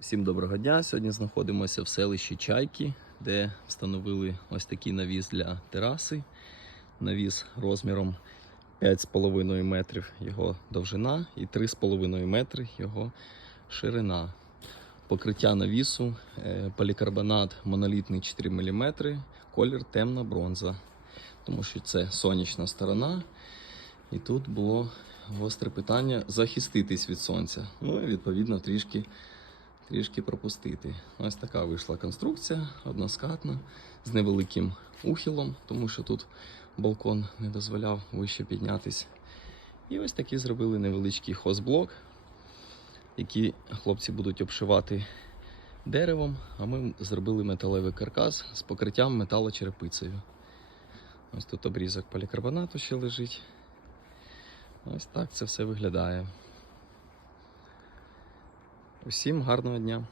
Всім доброго дня. Сьогодні знаходимося в селищі Чайки, де встановили ось такий навіс для тераси. Навіс розміром 5,5 метрів його довжина і 3,5 метри його ширина. Покриття навісу е, полікарбонат монолітний 4 мм, колір темна бронза, тому що це сонячна сторона. І тут було гостре питання захиститись від сонця. Ну і відповідно трішки трішки пропустити. Ось така вийшла конструкція, односкатна, з невеликим ухилом, тому що тут балкон не дозволяв вище піднятись. І ось такий зробили невеличкий хозблок, який хлопці будуть обшивати деревом, а ми зробили металевий каркас з покриттям металочерепицею. Ось тут обрізок полікарбонату ще лежить. Ось так це все виглядає. Усім гарного дня!